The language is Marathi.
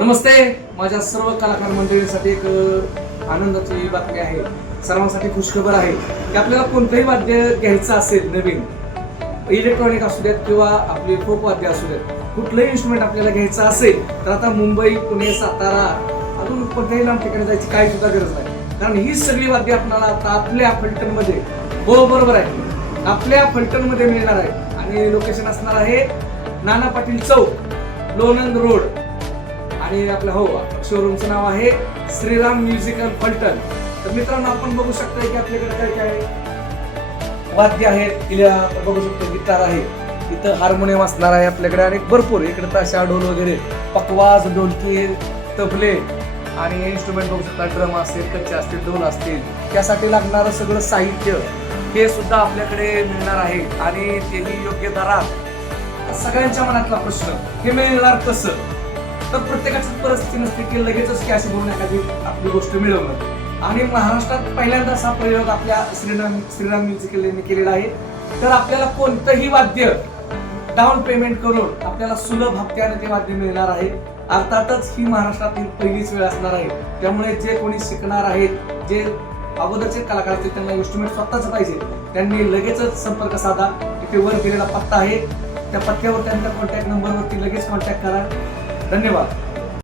नमस्ते. माझ्या सर्व कलाकार मंडळींसाठी एक आनंदाची बातमी आहे. सर्वांसाठी खुशखबर आहे की आपल्याला कोणतंही वाद्य घ्यायचं असेल नवीन, इलेक्ट्रॉनिक असू देत किंवा आपले फोक वाद्य असू देत, कुठलंही इन्स्ट्रुमेंट आपल्याला घ्यायचं असेल तर आता मुंबई, पुणे, सातारा अजून कोणत्याही लांब ठिकाणी जायची काही सुद्धा गरज नाही. कारण ही सगळी वाद्य आपल्याला आता आपल्या फलटणमध्ये, हो बरोबर आहे, आपल्या फलटणमध्ये मिळणार आहे. आणि लोकेशन असणार आहे नाना पाटील चौक, लोणंद रोड. आणि आपलं शोरूमचं नाव आहे श्रीराम म्युझिकल फलटण. तर मित्रांनो, आपण बघू शकता की आपल्याकडे काय काय वाद्य आहेत. बघू शकतो गिटार आहे, इथं हार्मोनियम असणार आहे आपल्याकडे, आणि भरपूर इकडे ताशा, ढोल वगैरे, पकवाज, ढोलकी, तबले आणि इन्स्ट्रुमेंट बघू शकता. ड्रम असतील, कच्चे असतील, ढोल असतील, त्यासाठी लागणारं सगळं साहित्य हे सुद्धा आपल्याकडे मिळणार आहे. आणि तेही योग्य दरात. सगळ्यांच्या मनातला प्रश्न, हे मिळणार कसं? तर प्रत्येकाची परिस्थिती नसते की लगेचच कॅश भरून एखादी आपली गोष्ट मिळवणं. आणि महाराष्ट्रात पहिल्यांदाच हा प्रयोग आपल्या श्रीराम म्युझिकल यांनी केलेला आहे. तर आपल्याला कोणतंही वाद्य डाऊन पेमेंट करून आपल्याला सुलभ हप्त्याने ते वाद्य मिळणार आहे. अर्थातच ही महाराष्ट्रातील पहिलीच वेळ असणार आहे. त्यामुळे जे कोणी शिकणार आहेत, जे अगोदरचे कलाकार आहेत, त्यांना इन्स्ट्रुमेंट स्वतःच पाहिजे, त्यांनी लगेचच संपर्क साधा. इथे वर दिलेला पत्ता आहे, त्या पत्त्यावर त्यांच्या कॉन्टॅक्ट नंबरवरती लगेच कॉन्टॅक्ट करा. धन्यवाद.